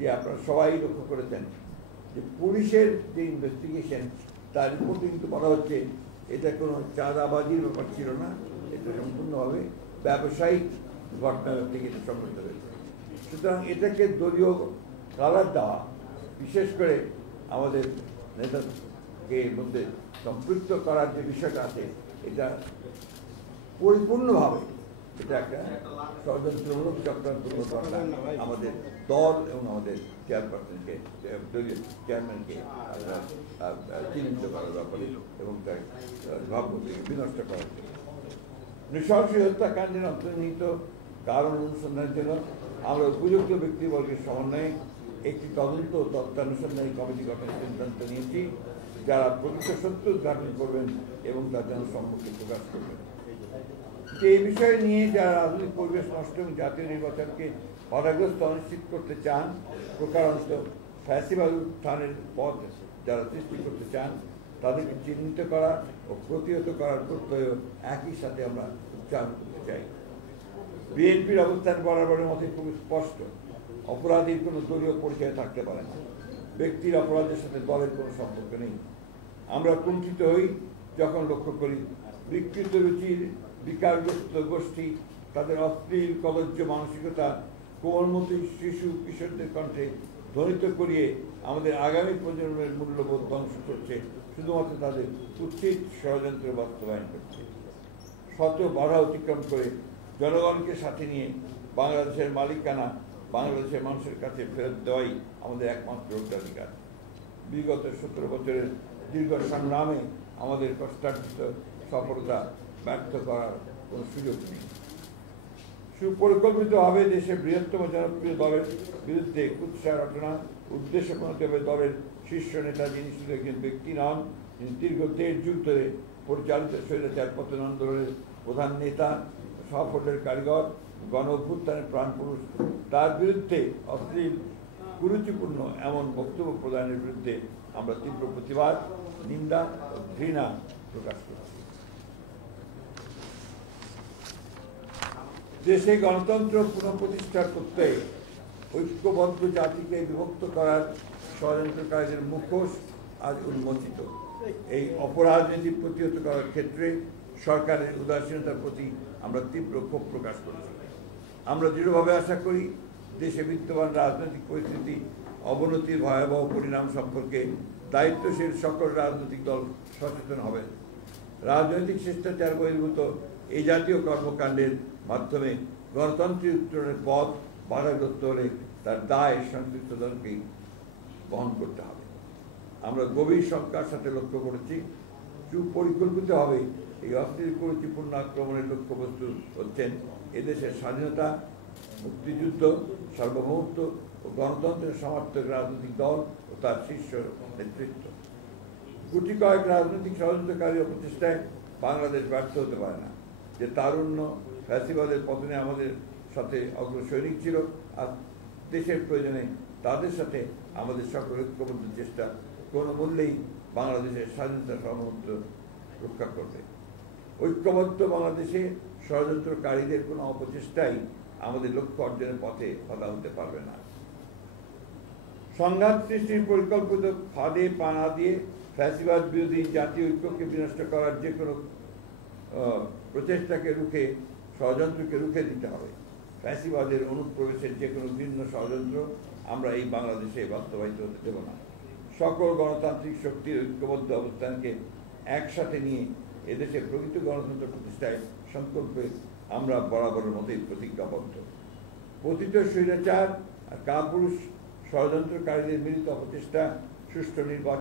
যে আপনারা সবাই লক্ষ্য করেছেন যে পুলিশের যে ইনভেস্টিগেশন তার রিপোর্টে কিন্তু বলা হচ্ছে এটা কোনো চাঁদাবাজির ব্যাপার ছিল না, এটা সম্পূর্ণভাবে ব্যবসায়িক ঘটনা থেকে এটা সংঘটিত হয়েছে। সুতরাং এটাকে দলীয় কালার দেওয়া, বিশেষ করে আমাদের নেতাকে মধ্যে সম্পৃক্ত করার যে বিষয়টা আছে, এটা পরিপূর্ণভাবে এটা একটা ষড়যন্ত্রমূলক চক্রান্তমূলক ঘটনা আমাদের দল এবং আমাদের চেয়ারপারসনকে, দলীয় চেয়ারম্যানকে চিহ্নিত করার ব্যাপারে এবং তার ভাবমূর্তি বিনষ্ট করার জন্য নৃশংস হত্যাকাণ্ডের অন্তর্নিহিত কারণ অনুসন্ধানের জন্য আমরা উপযুক্ত ব্যক্তিবর্গের সমন্বয়ে একটি তদন্ত তত্ত্বানুসন্ধানী কমিটি গঠনের সিদ্ধান্ত নিয়েছি, যারা প্রকৃত সত্য উদ্ঘাটন করবেন এবং তার জন্য সম্মুখে প্রকাশ করবেন। এই বিষয় নিয়ে যারা রাজনৈতিক পরিবেশ নষ্ট এবং জাতীয় নির্বাচনকে বাধাগ্রস্ত অনিশ্চিত করতে চান, প্রকারান্ত ফ্যাসিবাদ উত্থানের পথ যারা সৃষ্টি করতে চান, তাদেরকে চিহ্নিত করা ও প্রতিহত করার প্রত্যয় একই সাথে আমরা উচ্চারণ করতে চাই। বিএনপির অবস্থান বরাবরের মধ্যে খুব স্পষ্ট, অপরাধীর কোনো দলীয় পরিচয় থাকতে পারে না, ব্যক্তির অপরাধের সাথে দলের কোনো সম্পর্ক নেই। আমরা কুণ্ঠিত হই যখন লক্ষ্য করি বিকৃত রুচির বিকারগ্রস্ত গোষ্ঠী তাদের অশ্লীল কদর্য মানসিকতা কোমলমতি শিশু কিশোরদের কণ্ঠে ধ্বনিত করিয়ে আমাদের আগামী প্রজন্মের মূল্যবোধ ধ্বংস করছে, শুধুমাত্র তাদের উচিত ষড়যন্ত্র বাস্তবায়ন করছে। শত বাধা অতিক্রম করে জনগণকে সাথে নিয়ে বাংলাদেশের মালিকানা বাংলাদেশের মানুষের কাছে ফেরত দেওয়াই আমাদের একমাত্র অগ্রাধিকার। বিগত 17 বছরের দীর্ঘ সংগ্রামে আমাদের কষ্টার্জিত সফলতা ব্যর্থ করার কোনো সুযোগ নেই। সুপরিকল্পিতভাবে দেশের বৃহত্তম জনপ্রিয় দলের বিরুদ্ধে কুৎসা রটনা উদ্দেশ্যপূর্ণভাবে দলের শীর্ষ নেতা, যিনি শুধু একজন ব্যক্তি নন, তিনি দীর্ঘ 1.5 যুগ ধরে পরিচালিত স্বৈরাচার পতন আন্দোলনের প্রধান নেতা, সাফল্যের কারিগর, গণ অভ্যুত্থানের প্রাণপুরুষ, তার বিরুদ্ধে অশ্লীল কুরুচিপূর্ণ এমন বক্তব্য প্রদানের বিরুদ্ধে আমরা তীব্র প্রতিবাদ, নিন্দা ও ঘৃণা প্রকাশ করছি। দেশে গণতন্ত্র পুনঃপ্রতিষ্ঠার প্রত্যয়ে ঐক্যবদ্ধ জাতিকে বিভক্ত করার ষড়যন্ত্রকারীদের মুখোশ আজ উন্মোচিত। এই অপরাজনীতি প্রতিহত করার ক্ষেত্রে সরকারের উদাসীনতার প্রতি আমরা তীব্র ক্ষোভ প্রকাশ করছি। আমরা দৃঢ়ভাবে আশা করি দেশে বিদ্যমান রাজনৈতিক পরিস্থিতি অবনতির ভয়াবহ পরিণাম সম্পর্কে দায়িত্বশীল সকল রাজনৈতিক দল সচেতন হবেন। রাজনৈতিক শিষ্টাচার বহির্ভূত এই জাতীয় কর্মকাণ্ডের মাধ্যমে গণতন্ত্রের উত্তরণের পথ বাধাগ্রস্ত হলে তার দায় সংশ্লিষ্ট দলকেই বহন করতে হবে। আমরা গভীর শঙ্কার সাথে লক্ষ্য করেছি সুপরিকল্পিতভাবে এই অশ্লীল কুরুচিপূর্ণ আক্রমণের লক্ষ্যবস্তু হচ্ছেন এদেশের স্বাধীনতা, মুক্তিযুদ্ধ, সার্বভৌমত্ব ও গণতন্ত্রের সমর্থক রাজনৈতিক দল ও তার শীর্ষ নেতৃত্ব। গুটি কয়েক রাজনৈতিক ষড়যন্ত্রকারী ও প্রচেষ্টায় বাংলাদেশ ব্যর্থ হতে পারে না। যে তারুণ্য ফ্যাসিবাদের পতনে আমাদের সাথে অগ্রসৈনিক ছিল, আর দেশের প্রয়োজনে তাদের সাথে আমাদের সকল ঐক্যবদ্ধ চেষ্টা কোনো মূল্যেই বাংলাদেশের স্বাধীনতা সার্বভৌমত্ব রক্ষা করবে। ঐক্যবদ্ধ বাংলাদেশে ষড়যন্ত্রকারীদের কোনো অপচেষ্টাই আমাদের লক্ষ্য অর্জনের পথে বাধা হতে পারবে না। সংঘাত সৃষ্টির পরিকল্পিত ফাঁদে পা না দিয়ে ফ্যাসিবাদ বিরোধী জাতীয় ঐক্যকে বিনষ্ট করার যে কোনো প্রচেষ্টাকে রুখে, ষড়যন্ত্রকে রুখে দিতে হবে। ফ্যাসিবাদের অনুপ্রবেশের যে কোনো ভিন্ন ষড়যন্ত্র আমরা এই বাংলাদেশে বাস্তবায়িত হতে দেব না। সকল গণতান্ত্রিক শক্তির ঐক্যবদ্ধ অবস্থানকে একসাথে নিয়ে এদেশে প্রকৃত গণতন্ত্র প্রতিষ্ঠায় সংকল্পে আমরা বরাবরের মতোই প্রতিজ্ঞাবদ্ধ। পতিত স্বৈরাচার আর কাপুরুষ ষড়যন্ত্রকারীদের মিলিত অপচেষ্টা সুষ্ঠু নির্বাচন